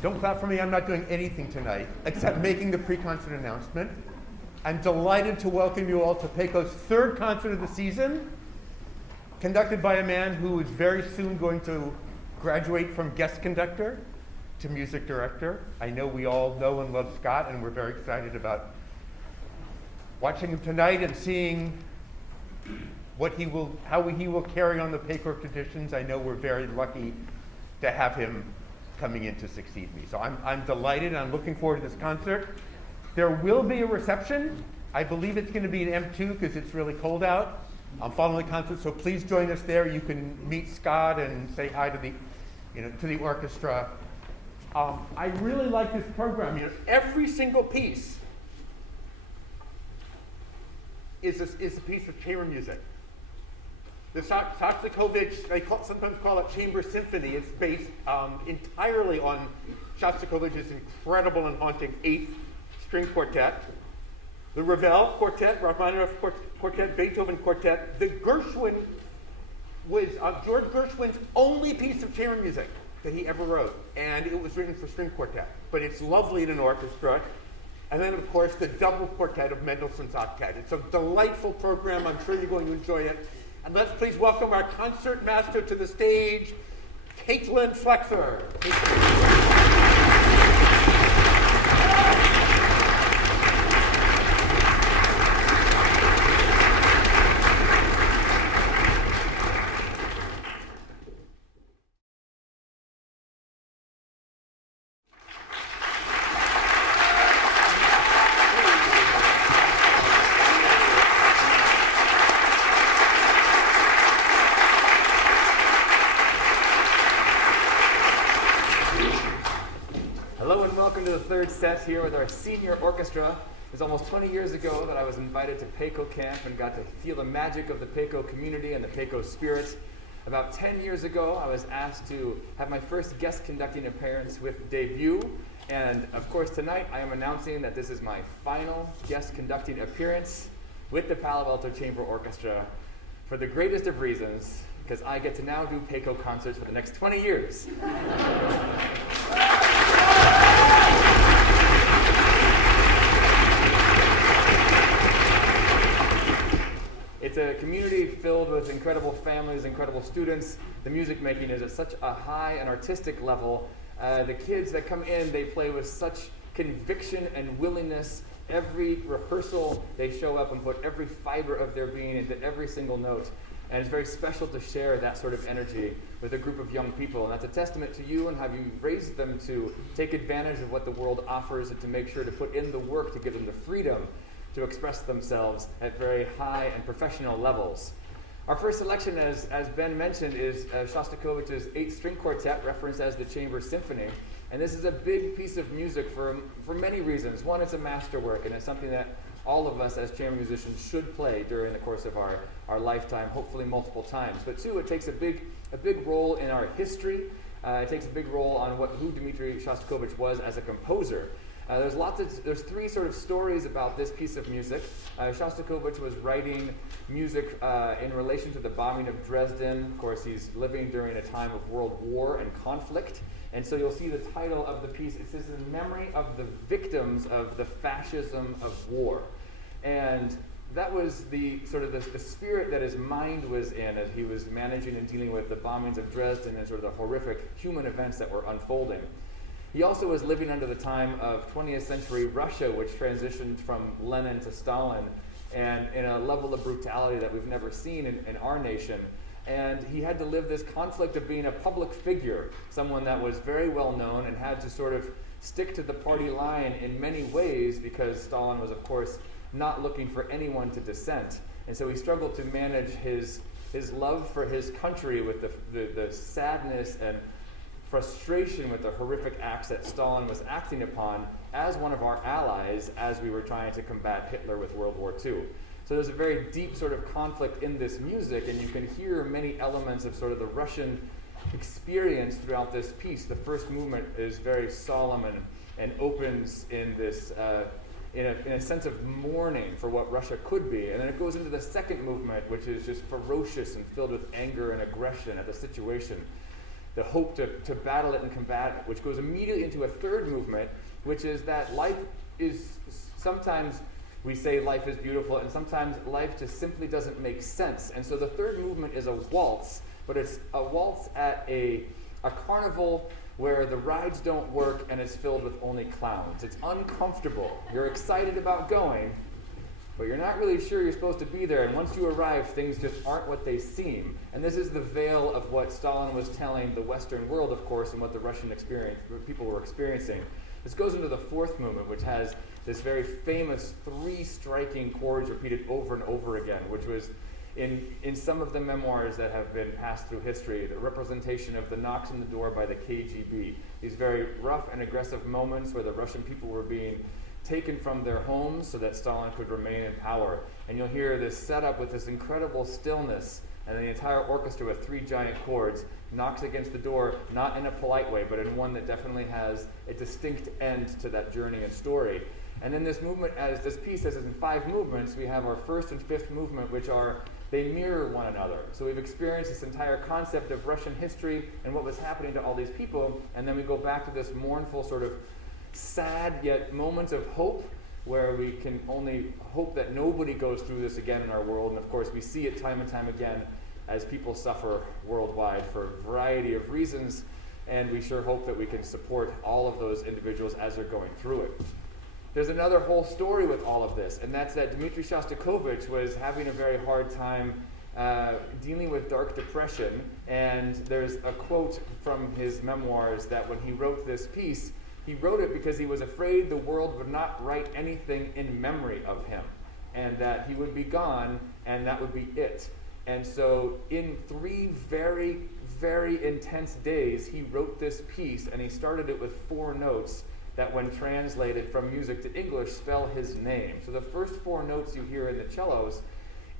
Don't clap for me, I'm not doing anything tonight except making the pre-concert announcement. I'm delighted to welcome you all to PACO's third concert of the season, conducted by a man who is very soon going to graduate from guest conductor to music director. I know we all know and love Scott, and we're very excited about watching him tonight and seeing how he will carry on the PACO traditions. I know we're very lucky to have him coming in to succeed me. So I'm delighted, and I'm looking forward to this concert. There will be a reception. I believe it's going to be an M2 because it's really cold out. I'm following the concert, so please join us there. You can meet Scott and say hi to the orchestra. I really like this program. Every single piece is a piece of chamber music. The Shostakovich, they sometimes call it chamber symphony. It's based entirely on Shostakovich's incredible and haunting 8th string quartet. The Ravel quartet, Rachmaninoff quartet, Beethoven quartet. The Gershwin was George Gershwin's only piece of chamber music that he ever wrote, and it was written for string quartet. But it's lovely in an orchestra. And then, of course, the double quartet of Mendelssohn's Octet. It's a delightful program. I'm sure you're going to enjoy it. And let's please welcome our concert master to the stage, Caitlin Flexer. Third set here with our senior orchestra. It was almost 20 years ago that I was invited to PACO camp and got to feel the magic of the PACO community and the PACO spirit. About 10 years ago, I was asked to have my first guest conducting appearance with Debut. And of course, tonight I am announcing that this is my final guest conducting appearance with the Palo Alto Chamber Orchestra for the greatest of reasons, because I get to now do PACO concerts for the next 20 years. It's a community filled with incredible families, incredible students. The music making is at such a high and artistic level. The kids that come in, they play with such conviction and willingness. Every rehearsal, they show up and put every fiber of their being into every single note. And it's very special to share that sort of energy with a group of young people. And that's a testament to you and how you raised them to take advantage of what the world offers and to make sure to put in the work to give them the freedom to express themselves at very high and professional levels. Our first selection, as Ben mentioned, is Shostakovich's 8th string quartet, referenced as the Chamber Symphony. And this is a big piece of music for many reasons. One, it's a masterwork, and it's something that all of us as chamber musicians should play during the course of our lifetime, hopefully multiple times. But two, it takes a big role in our history. It takes a big role on who Dimitri Shostakovich was as a composer. There's three sort of stories about this piece of music. Shostakovich was writing music in relation to the bombing of Dresden. Of course, he's living during a time of world war and conflict. And so you'll see the title of the piece. It says, "In memory of the victims of the fascism of war." And that was the spirit that his mind was in as he was managing and dealing with the bombings of Dresden and sort of the horrific human events that were unfolding. He also was living under the time of 20th century Russia, which transitioned from Lenin to Stalin, and in a level of brutality that we've never seen in our nation. And he had to live this conflict of being a public figure, someone that was very well known and had to sort of stick to the party line in many ways because Stalin was, of course, not looking for anyone to dissent. And so he struggled to manage his love for his country with the sadness and frustration with the horrific acts that Stalin was acting upon as one of our allies as we were trying to combat Hitler with World War II. So there's a very deep sort of conflict in this music, and you can hear many elements of sort of the Russian experience throughout this piece. The first movement is very solemn and opens in this in a sense of mourning for what Russia could be. And then it goes into the second movement, which is just ferocious and filled with anger and aggression at the situation. the hope to battle it and combat it, which goes immediately into a third movement, which is that life is, sometimes we say life is beautiful, and sometimes life just simply doesn't make sense. And so the third movement is a waltz, but it's a waltz at a carnival where the rides don't work and it's filled with only clowns. It's uncomfortable. You're excited about going, but you're not really sure you're supposed to be there. And once you arrive, things just aren't what they seem. And this is the veil of what Stalin was telling the Western world, of course, and what the Russian people were experiencing. This goes into the fourth movement, which has this very famous 3 striking chords repeated over and over again, which was in some of the memoirs that have been passed through history, the representation of the knocks on the door by the KGB. These very rough and aggressive moments where the Russian people were being taken from their homes so that Stalin could remain in power. And you'll hear this setup with this incredible stillness, and then the entire orchestra with 3 giant chords knocks against the door, not in a polite way, but in one that definitely has a distinct end to that journey and story. And then this movement, as this piece is in 5 movements, we have our first and fifth movement, which they mirror one another. So we've experienced this entire concept of Russian history and what was happening to all these people, and then we go back to this mournful sort of sad yet moments of hope, where we can only hope that nobody goes through this again in our world. And of course we see it time and time again as people suffer worldwide for a variety of reasons, and we sure hope that we can support all of those individuals as they're going through it. There's another whole story with all of this, and that's that Dimitri Shostakovich was having a very hard time dealing with dark depression, and there's a quote from his memoirs that when he wrote this piece, he wrote it because he was afraid the world would not write anything in memory of him, and that he would be gone, and that would be it. And so in 3 very, very intense days, he wrote this piece, and he started it with 4 notes that when translated from music to English spell his name. So the first 4 notes you hear in the cellos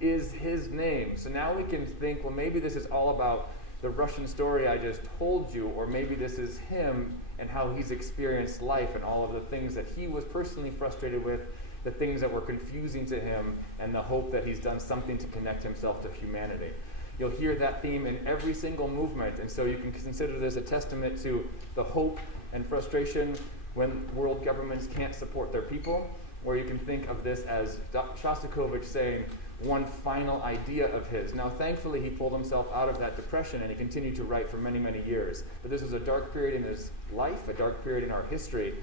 is his name. So now we can think, well, maybe this is all about the Russian story I just told you, or maybe this is him and how he's experienced life and all of the things that he was personally frustrated with, the things that were confusing to him, and the hope that he's done something to connect himself to humanity. You'll hear that theme in every single movement, and so you can consider this a testament to the hope and frustration when world governments can't support their people, or you can think of this as Shostakovich saying one final idea of his. Now, thankfully, he pulled himself out of that depression, and he continued to write for many, many years. But this was a dark period in his life, a dark period in our history,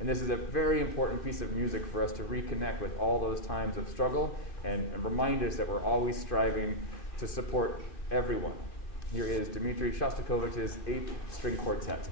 and this is a very important piece of music for us to reconnect with all those times of struggle and remind us that we're always striving to support everyone. Here is Dimitri Shostakovich's 8th String Quartet.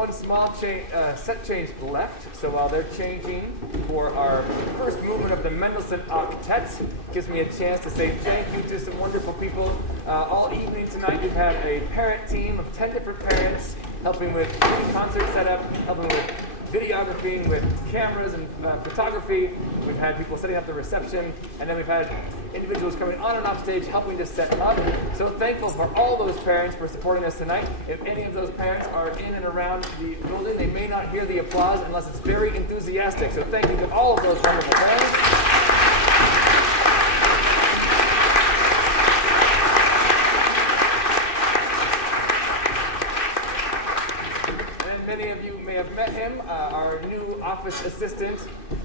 one small set change left, so while they're changing for our first movement of the Mendelssohn Octet, gives me a chance to say thank you to some wonderful people. All evening tonight we've had a parent team of 10 different parents helping with concert setup, helping with videography, with cameras and photography. We've had people setting up the reception, and then we've had individuals coming on and off stage helping to set up. So thankful for all those parents for supporting us tonight. If any of those parents are in and around the building, they may not hear the applause unless it's very enthusiastic. So thank you to all of those wonderful parents. Met him, our new office assistant,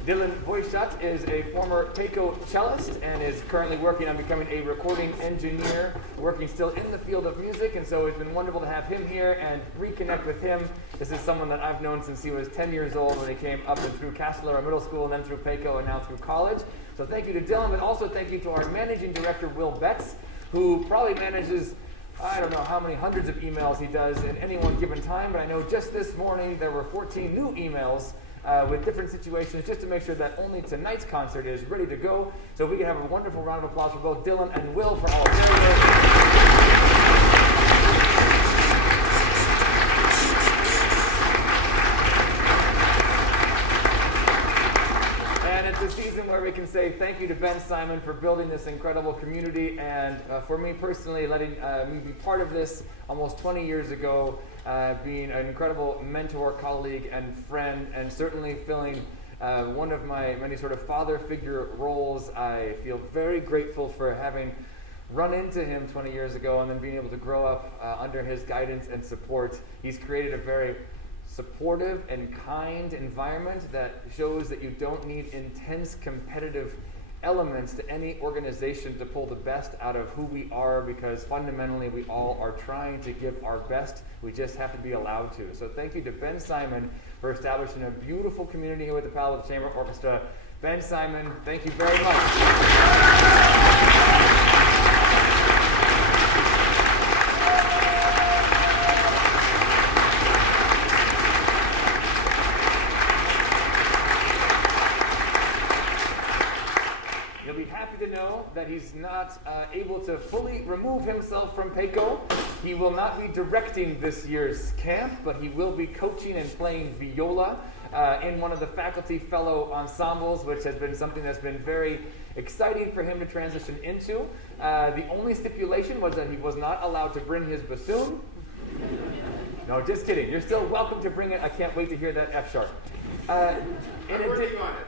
Dylan Voischat, is a former PACO cellist and is currently working on becoming a recording engineer, working still in the field of music, and so it's been wonderful to have him here and reconnect with him. This is someone that I've known since he was 10 years old when he came up and through Castlereagh Middle School and then through PACO and now through college. So thank you to Dylan, but also thank you to our managing director, Will Betts, who probably manages I don't know how many hundreds of emails he does in any one given time, but I know just this morning there were 14 new emails with different situations just to make sure that only tonight's concert is ready to go. So if we can have a wonderful round of applause for both Dylan and Will for all of their work. A season where we can say thank you to Ben Simon for building this incredible community, and for me personally, letting me be part of this almost 20 years ago, being an incredible mentor, colleague, and friend, and certainly filling one of my many sort of father figure roles. I feel very grateful for having run into him 20 years ago and then being able to grow up under his guidance and support. He's created a very supportive and kind environment that shows that you don't need intense competitive elements to any organization to pull the best out of who we are, because fundamentally we all are trying to give our best. We just have to be allowed to. So thank you to Ben Simon for establishing a beautiful community here with the Palo Chamber Orchestra. Ben Simon, thank you very much. That he's not able to fully remove himself from PACO. He will not be directing this year's camp, but he will be coaching and playing viola in one of the faculty fellow ensembles, which has been something that's been very exciting for him to transition into. The only stipulation was that he was not allowed to bring his bassoon. No, just kidding. You're still welcome to bring it. I can't wait to hear that F sharp.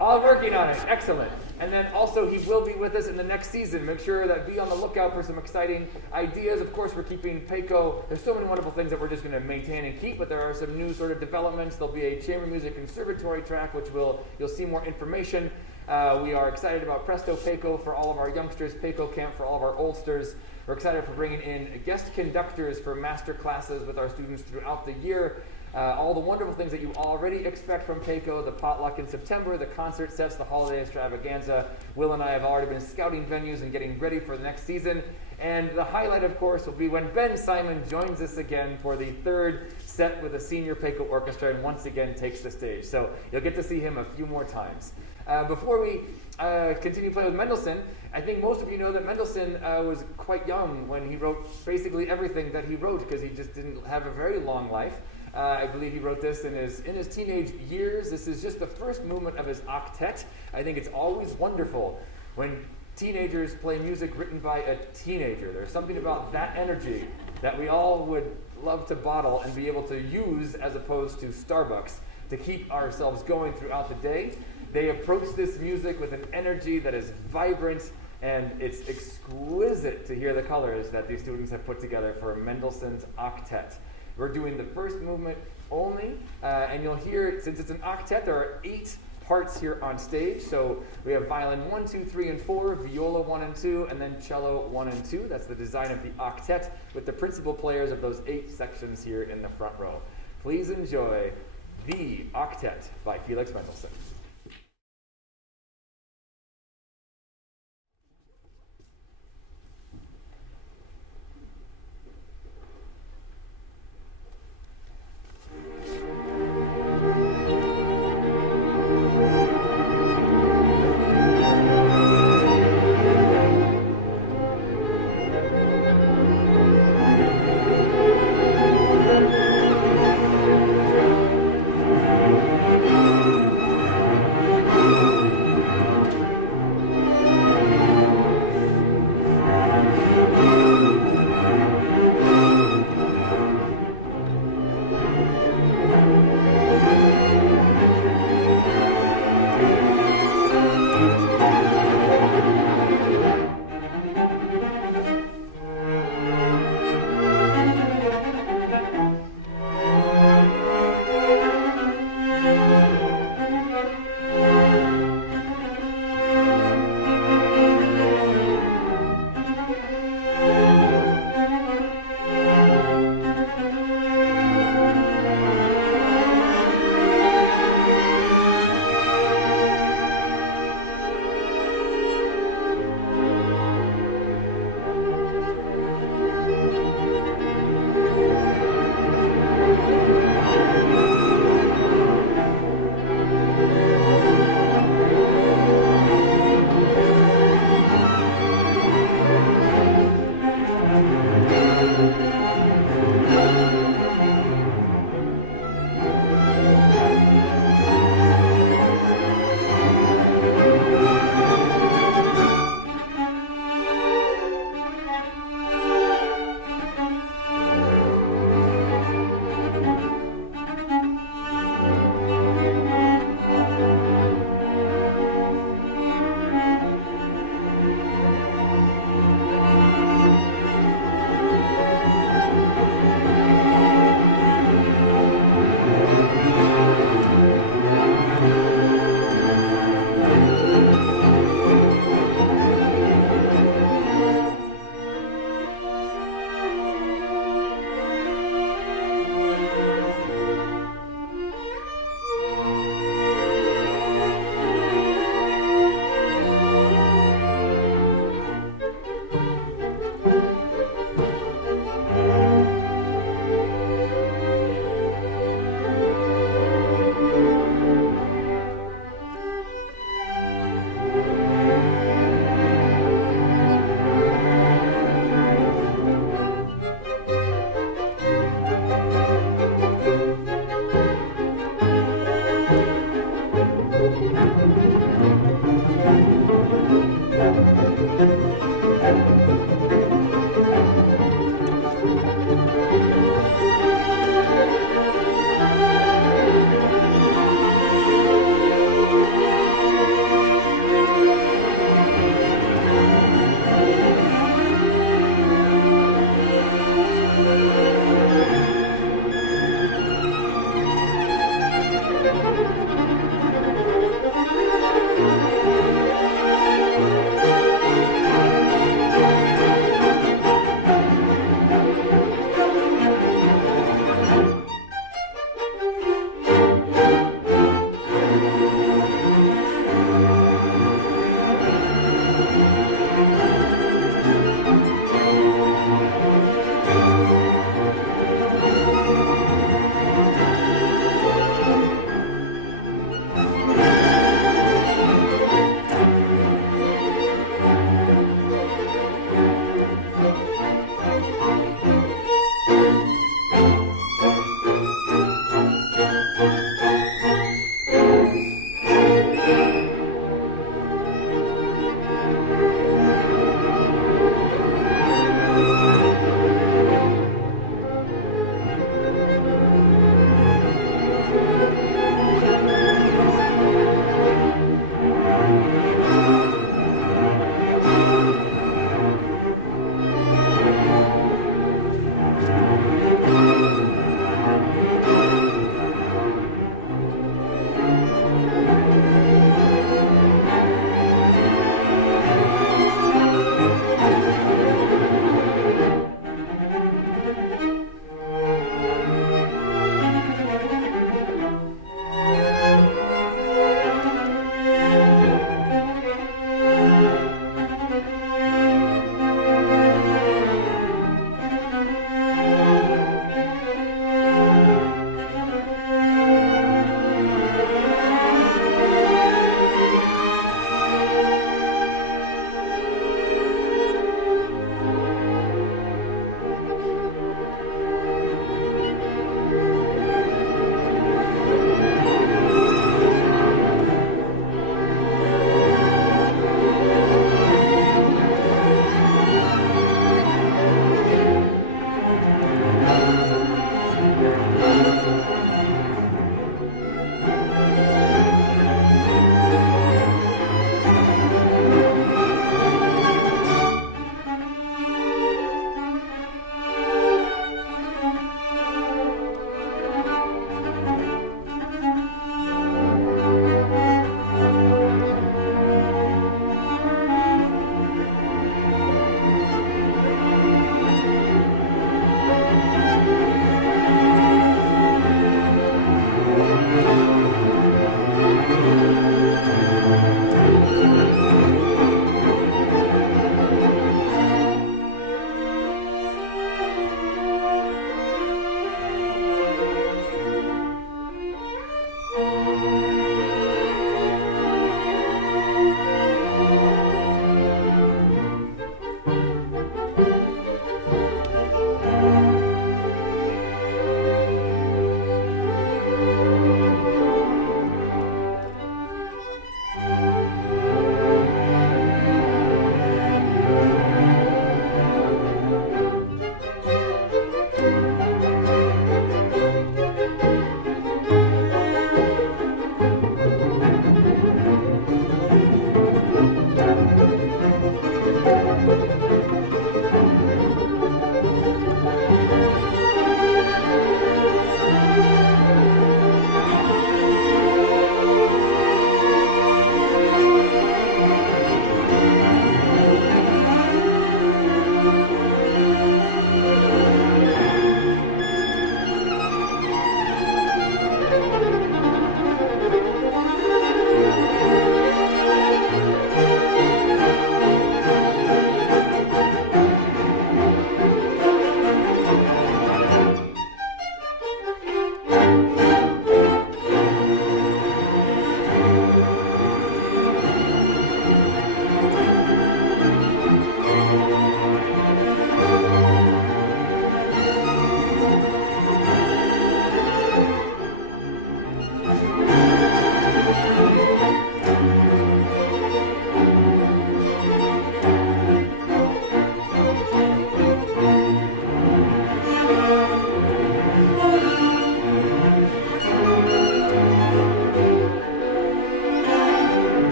All working on it. Excellent. And then also he will be with us in the next season. Make sure that be on the lookout for some exciting ideas. Of course, we're keeping PACO. There's so many wonderful things that we're just going to maintain and keep, but there are some new sort of developments. There'll be a chamber music conservatory track, which you'll see more information. We are excited about Presto PACO for all of our youngsters, PACO Camp for all of our oldsters. We're excited for bringing in guest conductors for master classes with our students throughout the year. All the wonderful things that you already expect from PACO, the potluck in September, the concert sets, the holiday extravaganza. Will and I have already been scouting venues and getting ready for the next season. And the highlight, of course, will be when Ben Simon joins us again for the third set with a senior PACO orchestra and once again takes the stage. So you'll get to see him a few more times. Before we continue playing with Mendelssohn, I think most of you know that Mendelssohn was quite young when he wrote basically everything that he wrote, because he just didn't have a very long life. I believe he wrote this in his teenage years. This is just the first movement of his octet. I think it's always wonderful when teenagers play music written by a teenager. There's something about that energy that we all would love to bottle and be able to use as opposed to Starbucks to keep ourselves going throughout the day. They approach this music with an energy that is vibrant, and it's exquisite to hear the colors that these students have put together for Mendelssohn's octet. We're doing the first movement only, and you'll hear, since it's an octet, there are 8 parts here on stage. So we have violin 1, 2, 3, and 4, viola 1 and 2, and then cello 1 and 2. That's the design of the octet with the principal players of those 8 sections here in the front row. Please enjoy the Octet by Felix Mendelssohn.